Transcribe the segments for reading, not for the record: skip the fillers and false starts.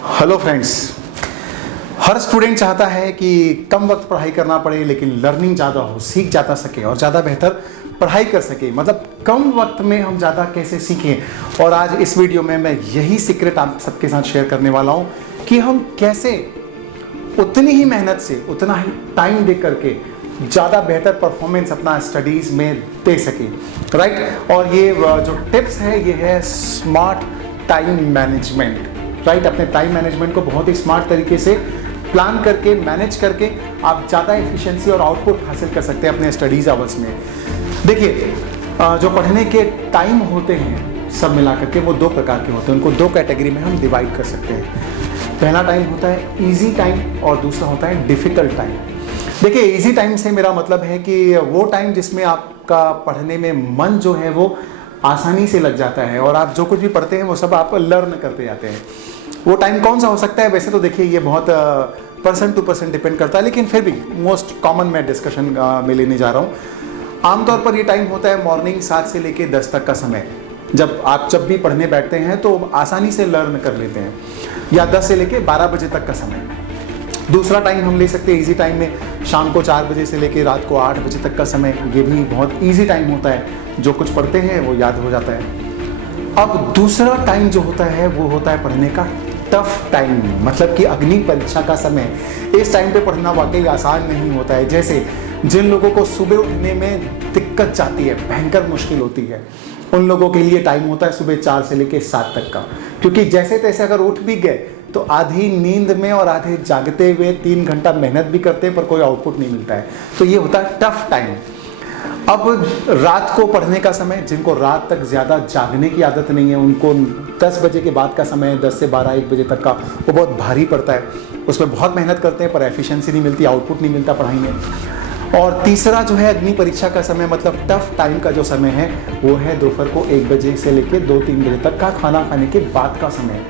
Hello friends. हर student चाहता है कि कम वक्त पढ़ाई करना पड़े लेकिन लर्निंग ज़्यादा हो, सीख ज़्यादा सके और ज़्यादा बेहतर पढ़ाई कर सके। मतलब कम वक्त में हम ज़्यादा कैसे सीखें। और आज इस वीडियो में मैं यही सीक्रेट आप सबके साथ शेयर करने वाला हूँ कि हम कैसे उतनी ही मेहनत से उतना ही टाइम दे करके ज़्यादा बेहतर परफॉर्मेंस अपना स्टडीज़ में दे सके, राइट। और ये जो टिप्स है ये है स्मार्ट टाइम मैनेजमेंट, राइट। अपने टाइम मैनेजमेंट को बहुत ही स्मार्ट तरीके से प्लान करके मैनेज करके आप ज़्यादा एफिशिएंसी और आउटपुट हासिल कर सकते हैं अपने स्टडीज़ आवर्स में। देखिए, जो पढ़ने के टाइम होते हैं सब मिला करके वो दो प्रकार के होते हैं। उनको दो कैटेगरी में हम डिवाइड कर सकते हैं। पहला टाइम होता है इजी टाइम और दूसरा होता है डिफ़िकल्ट टाइम। देखिए, इजी टाइम से मेरा मतलब है कि वो टाइम जिसमें आपका पढ़ने में मन जो है वो आसानी से लग जाता है और आप जो कुछ भी पढ़ते हैं वो सब आप लर्न करते जाते हैं। वो टाइम कौन सा हो सकता है? वैसे तो देखिए ये बहुत पर्सन टू पर्सन डिपेंड करता है, लेकिन फिर भी मोस्ट कॉमन मैं डिस्कशन में लेने जा रहा हूँ। आमतौर पर ये टाइम होता है मॉर्निंग 7 से लेके 10 तक का समय। जब भी पढ़ने बैठते हैं तो आसानी से लर्न कर लेते हैं, या 10 से लेके 12 बजे तक का समय। दूसरा टाइम हम ले सकते हैं इजी टाइम में शाम को 4 बजे से लेके रात को 8 बजे तक का समय। ये भी बहुत इजी टाइम होता है, जो कुछ पढ़ते हैं वो याद हो जाता है। अब दूसरा टाइम जो होता है वो होता है पढ़ने का टफ टाइम, मतलब कि अग्नि परीक्षा का समय। इस टाइम पे पढ़ना वाकई आसान नहीं होता है। जैसे जिन लोगों को सुबह उठने में दिक्कत जाती है, भयंकर मुश्किल होती है, उन लोगों के लिए टाइम होता है सुबह 4 से लेके 7 तक का। क्योंकि जैसे तैसे अगर उठ भी गए तो आधी नींद में और आधे जागते हुए 3 घंटा मेहनत भी करते हैं पर कोई आउटपुट नहीं मिलता है। तो ये होता है टफ टाइम। अब रात को पढ़ने का समय, जिनको रात तक ज़्यादा जागने की आदत नहीं है, उनको 10 बजे के बाद का समय 10 से 12 1 बजे तक का वो बहुत भारी पड़ता है। उसमें बहुत मेहनत करते हैं पर एफिशिएंसी नहीं मिलती, आउटपुट नहीं मिलता पढ़ाई में। और तीसरा जो है अग्नि परीक्षा का समय, मतलब टफ टाइम का जो समय है वो है दोपहर को 1 बजे से लेकर 2-3 बजे तक का खाना खाने के बाद का समय।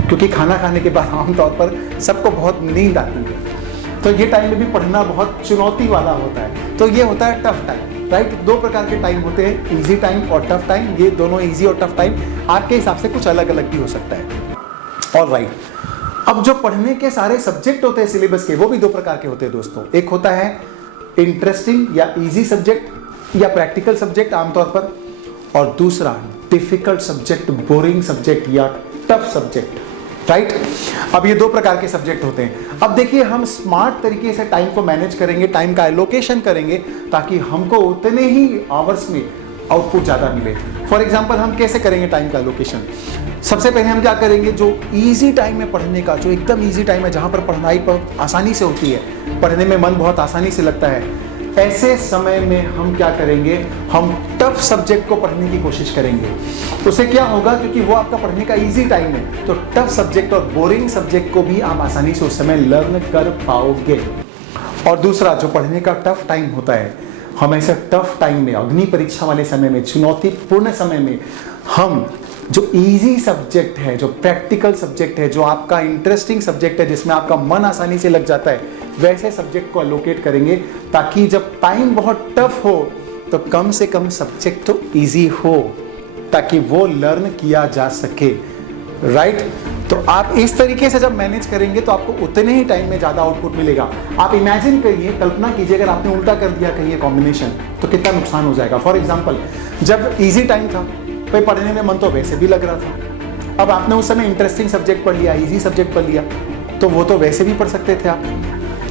क्योंकि खाना खाने के बाद आमतौर पर सबको बहुत नींद आती है, तो ये टाइम में भी पढ़ना बहुत चुनौती वाला होता है। तो ये होता है टफ टाइम, राइट। दो प्रकार के टाइम होते हैं, इजी टाइम और टफ टाइम। ये दोनों इजी और टफ टाइम आपके हिसाब से कुछ अलग अलग भी हो सकता है। और राइट, अब जो पढ़ने के सारे सब्जेक्ट होते हैं सिलेबस के, वो भी दो प्रकार के होते हैं दोस्तों। एक होता है इंटरेस्टिंग या इजी सब्जेक्ट या प्रैक्टिकल सब्जेक्ट आमतौर पर, और दूसरा डिफिकल्ट सब्जेक्ट, बोरिंग सब्जेक्ट या टफ सब्जेक्ट, राइट। अब ये दो प्रकार के सब्जेक्ट होते हैं। अब देखिए, हम स्मार्ट तरीके से टाइम को मैनेज करेंगे, टाइम का एलोकेशन करेंगे ताकि हमको उतने ही आवर्स में आउटपुट ज़्यादा मिले। फॉर एग्जांपल, हम कैसे करेंगे टाइम का एलोकेशन? सबसे पहले हम क्या करेंगे, जो इजी टाइम है पढ़ने का, जो एकदम इजी टाइम है जहाँ पर पढ़ाई पर आसानी से होती है, पढ़ने में मन बहुत आसानी से लगता है, ऐसे समय में हम क्या करेंगे, हम टफ सब्जेक्ट को पढ़ने की कोशिश करेंगे। उससे क्या होगा, क्योंकि वो आपका पढ़ने का इजी टाइम है, तो टफ सब्जेक्ट और बोरिंग सब्जेक्ट को भी आप आसानी से उस समय लर्न कर पाओगे। और दूसरा जो पढ़ने का टफ टाइम होता है, हम ऐसे टफ टाइम में, अग्नि परीक्षा वाले समय में, चुनौतीपूर्ण समय में, हम जो इजी सब्जेक्ट है, जो प्रैक्टिकल सब्जेक्ट है, जो आपका इंटरेस्टिंग सब्जेक्ट है, जिसमें आपका मन आसानी से लग जाता है, वैसे सब्जेक्ट को एलोकेट करेंगे ताकि जब टाइम बहुत टफ हो तो कम से कम सब्जेक्ट तो इजी हो, ताकि वो लर्न किया जा सके, राइट। तो आप इस तरीके से जब मैनेज करेंगे तो आपको उतने ही टाइम में ज़्यादा आउटपुट मिलेगा। आप इमेजिन करिए, कल्पना कीजिए, अगर आपने उल्टा कर दिया कहीं ये कॉम्बिनेशन, तो कितना नुकसान हो जाएगा। फॉर एग्जाम्पल, जब ईजी टाइम था भाई, पढ़ने में मन तो वैसे भी लग रहा था, अब आपने उस समय इंटरेस्टिंग सब्जेक्ट पढ़ लिया, इजी सब्जेक्ट पढ़ लिया, तो वो तो वैसे भी पढ़ सकते थे आप,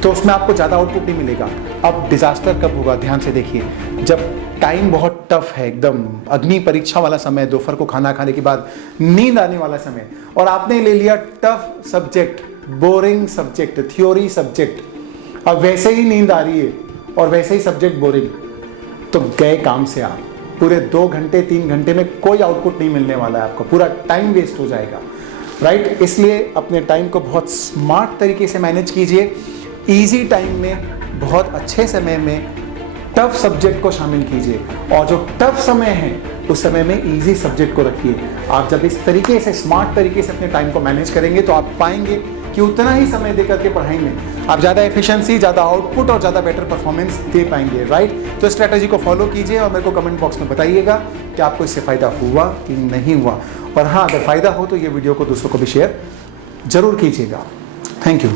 तो उसमें आपको ज़्यादा आउटपुट नहीं मिलेगा। अब डिजास्टर कब होगा, ध्यान से देखिए, जब टाइम बहुत टफ है, एकदम अग्नि परीक्षा वाला समय, दोपहर को खाना खाने के बाद नींद आने वाला समय, और आपने ले लिया tough subject, boring subject, theory subject. अब वैसे ही नींद आ रही है और वैसे ही सब्जेक्ट बोरिंग, तो गए काम से आप। पूरे 2 घंटे 3 घंटे में कोई आउटपुट नहीं मिलने वाला है आपको, पूरा टाइम वेस्ट हो जाएगा, राइट। इसलिए अपने टाइम को बहुत स्मार्ट तरीके से मैनेज कीजिए। इजी टाइम में, बहुत अच्छे समय में टफ सब्जेक्ट को शामिल कीजिए, और जो टफ समय है उस समय में इजी सब्जेक्ट को रखिए। आप जब इस तरीके से, स्मार्ट तरीके से अपने टाइम को मैनेज करेंगे तो आप पाएंगे कि उतना ही समय देकर के पढ़ाई में आप ज़्यादा एफिशिएंसी, ज़्यादा आउटपुट और ज़्यादा बेटर परफॉर्मेंस दे पाएंगे, राइट। तो स्ट्रैटेजी को फॉलो कीजिए और मेरे को कमेंट बॉक्स में बताइएगा कि आपको इससे फ़ायदा हुआ कि नहीं हुआ। और हाँ, अगर फ़ायदा हो तो ये वीडियो को दूसरों को भी शेयर जरूर कीजिएगा। Thank you.